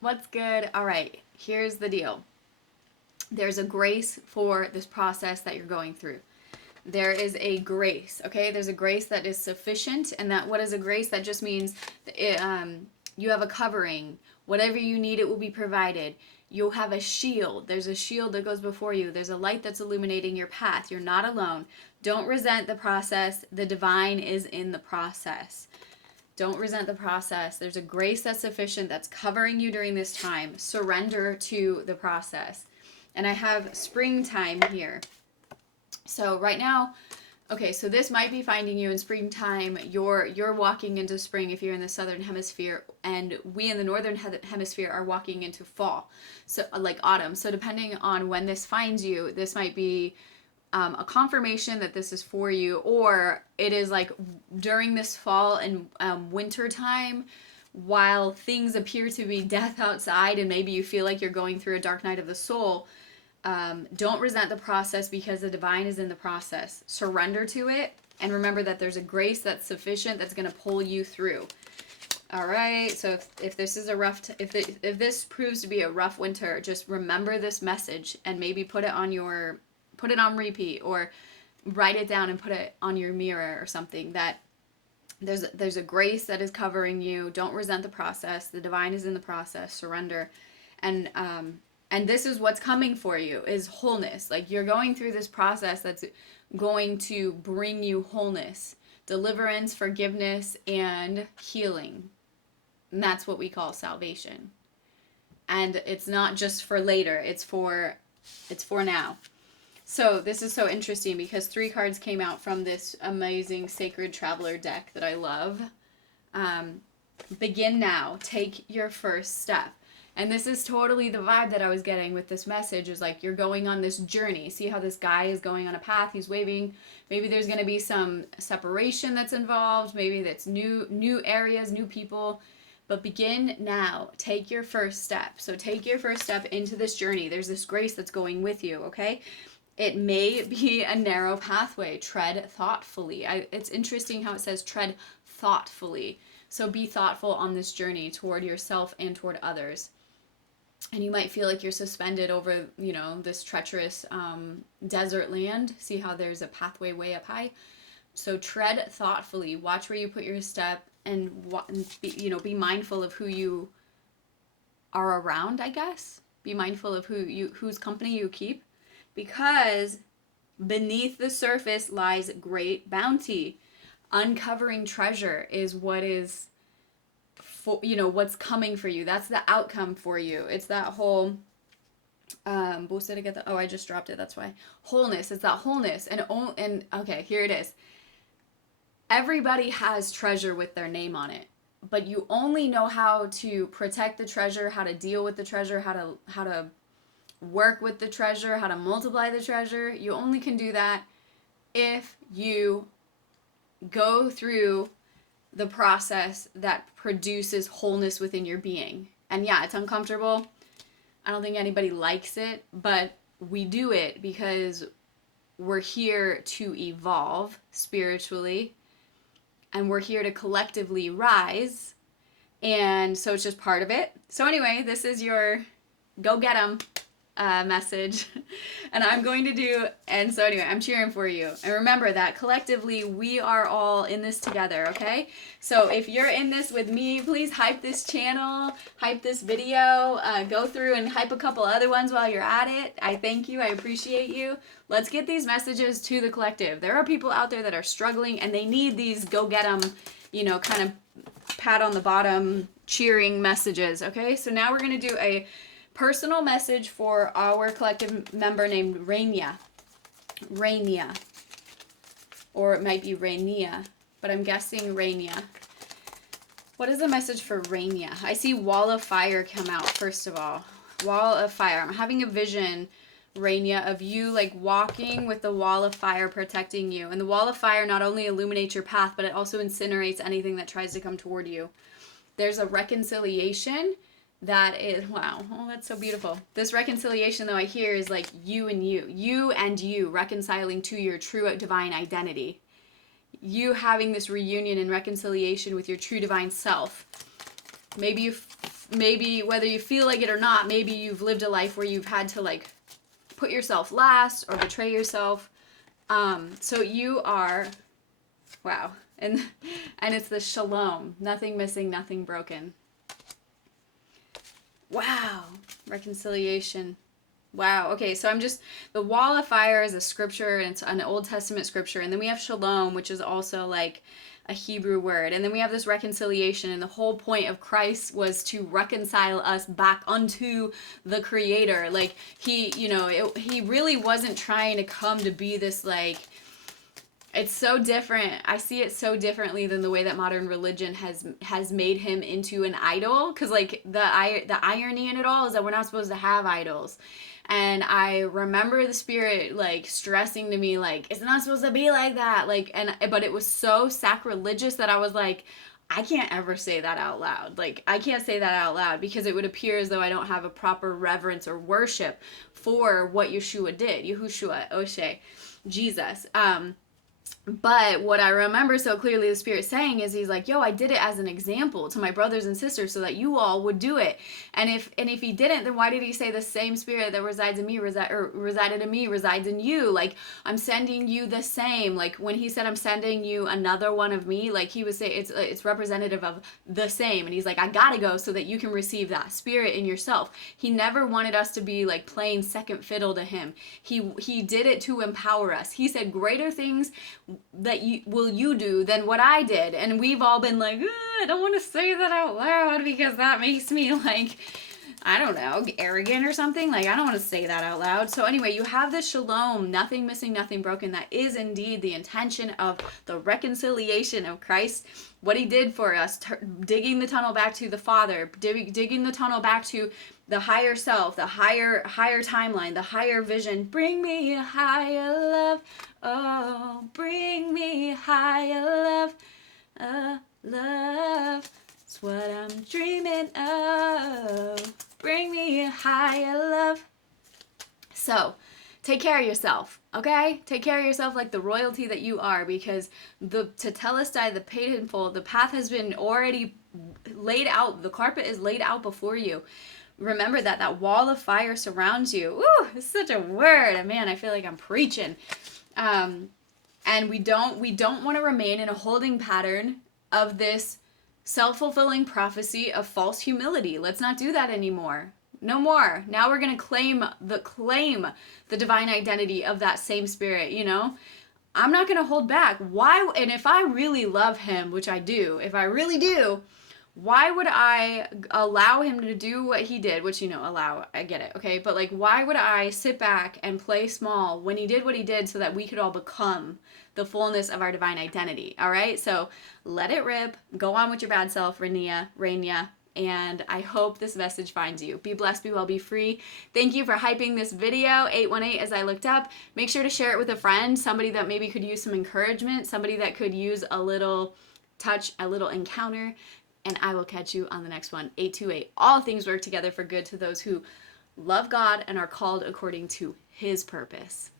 What's good? All right, here's the deal. There's a grace for this process that you're going through. There is a grace, okay? There's a grace that is sufficient, and that what is a grace? That just means you have a covering. Whatever you need, it will be provided. You'll have a shield. There's a shield that goes before you. There's a light that's illuminating your path. You're not alone. Don't resent the process. The divine is in the process. Don't resent the process. There's a grace that's sufficient that's covering you during this time. Surrender to the process. And I have springtime here. So right now, okay, so this might be finding you in springtime. You're walking into spring if you're in the southern hemisphere, and we in the northern hemisphere are walking into fall. So like autumn. So depending on when this finds you, this might be a confirmation that this is for you, or it is like during this fall and winter time, while things appear to be death outside and maybe you feel like you're going through a dark night of the soul. Don't resent the process, because the divine is in the process. Surrender to it, and remember that there's a grace that's sufficient that's going to pull you through. All right, so if this is a rough, if this proves to be a rough winter, just remember this message and maybe put it on repeat, or write it down and put it on your mirror or something, that there's a grace that is covering you. Don't resent the process. The divine is in the process. Surrender. And this is what's coming for you, is wholeness. Like, you're going through this process that's going to bring you wholeness, deliverance, forgiveness, and healing. And that's what we call salvation. And it's not just for later, it's for now. So this is so interesting because 3 cards came out from this amazing Sacred Traveler deck that I love. Begin now. Take your first step. And this is totally the vibe that I was getting with this message, is like, you're going on this journey. See how this guy is going on a path, he's waving. Maybe there's going to be some separation that's involved. Maybe that's new areas, new people. But begin now. Take your first step. So take your first step into this journey. There's this grace that's going with you, okay? It may be a narrow pathway. Tread thoughtfully. It's interesting how it says tread thoughtfully. So be thoughtful on this journey toward yourself and toward others. And you might feel like you're suspended over, this treacherous desert land. See how there's a pathway way up high? So tread thoughtfully. Watch where you put your step, and be mindful of who you are around, I guess. Be mindful of whose company you keep, because beneath the surface lies great bounty. Uncovering treasure is what is what's coming for you. That's the outcome for you. It's that whole I just dropped it, that's why. Wholeness. It's that wholeness. And okay, here it is. Everybody has treasure with their name on it, but you only know how to protect the treasure, how to deal with the treasure, how to work with the treasure, how to multiply the treasure. You only can do that if you go through the process that produces wholeness within your being. And yeah, it's uncomfortable. I don't think anybody likes it, but we do it because we're here to evolve spiritually, and we're here to collectively rise. And so it's just part of it. So anyway, this is your go get 'em message. And I'm going to do, and so anyway, I'm cheering for you. And remember that collectively we are all in this together, okay? So if you're in this with me, please hype this channel, hype this video, go through and hype a couple other ones while you're at it. I thank you. I appreciate you. Let's get these messages to the collective. There are people out there that are struggling, and they need these go get 'em, kind of pat on the bottom cheering messages, okay? So now we're going to do a personal message for our collective member named Rainia. Or it might be Rainia, but I'm guessing Rainia. What is the message for Rainia? I see Wall of Fire come out, first of all. Wall of Fire. I'm having a vision, Rainia, of you like walking with the Wall of Fire protecting you. And the Wall of Fire not only illuminates your path, but it also incinerates anything that tries to come toward you. There's a reconciliation that is, wow, oh, that's so beautiful. This reconciliation, though, I hear is like you and you reconciling to your true divine identity. You having this reunion and reconciliation with your true divine self. Maybe you maybe whether you feel like it or not, maybe you've lived a life where you've had to like put yourself last or betray yourself. So you are, wow. And it's the shalom, nothing missing, nothing broken. Wow. Reconciliation. Wow. Okay, so the wall of fire is a scripture, and it's an Old Testament scripture. And then we have shalom, which is also like a Hebrew word. And then we have this reconciliation, and the whole point of Christ was to reconcile us back unto the Creator. Like he really wasn't trying to come to be this like, it's so different. I see it so differently than the way that modern religion has made him into an idol. Because like the irony in it all is that we're not supposed to have idols. And I remember the Spirit like stressing to me like, it's not supposed to be like that. Like, but it was so sacrilegious that I was like, I can't ever say that out loud. Like, I can't say that out loud because it would appear as though I don't have a proper reverence or worship for what Yeshua did. Yahushua, Oshe, Jesus. But what I remember so clearly the Spirit saying is he's like, yo, I did it as an example to my brothers and sisters so that you all would do it. And if he didn't, then why did he say the same Spirit that resides in me, resided in me, resides in you? Like, I'm sending you the same. Like, when he said, I'm sending you another one of me, like, he would say it's representative of the same. And he's like, I gotta go so that you can receive that Spirit in yourself. He never wanted us to be, like, playing second fiddle to him. He did it to empower us. He said, greater things that you do than what I did. And we've all been like, I don't want to say that out loud because that makes me like, I don't know, arrogant or something. Like, I don't want to say that out loud. So anyway, you have this shalom, nothing missing, nothing broken. That is indeed the intention of the reconciliation of Christ. What he did for us, digging the tunnel back to the Father, digging the tunnel back to the higher self, the higher timeline, the higher vision. Bring me a higher love. Oh, bring me higher love. Love. It's what I'm dreaming of. Bring me a higher love. So, take care of yourself, okay? Take care of yourself like the royalty that you are, because the tetelestai, the paid in full, the path has been already laid out. The carpet is laid out before you. Remember that wall of fire surrounds you. Ooh, it's such a word. Man, I feel like I'm preaching. And we don't want to remain in a holding pattern of this self-fulfilling prophecy of false humility. Let's not do that anymore. No more. Now we're going to claim the divine identity of that same Spirit, you know? I'm not going to hold back. Why? And if I really love him, which I do, if I really do, why would I allow him to do what he did? Which, I get it, okay? But, like, why would I sit back and play small when he did what he did so that we could all become the fullness of our divine identity, all right? So, let it rip. Go on with your bad self, Rainia. And I hope this message finds you. Be blessed, be well, be free. Thank you for hyping this video, 818, as I looked up. Make sure to share it with a friend, somebody that maybe could use some encouragement, somebody that could use a little touch, a little encounter. And I will catch you on the next one. 828. All things work together for good to those who love God and are called according to his purpose.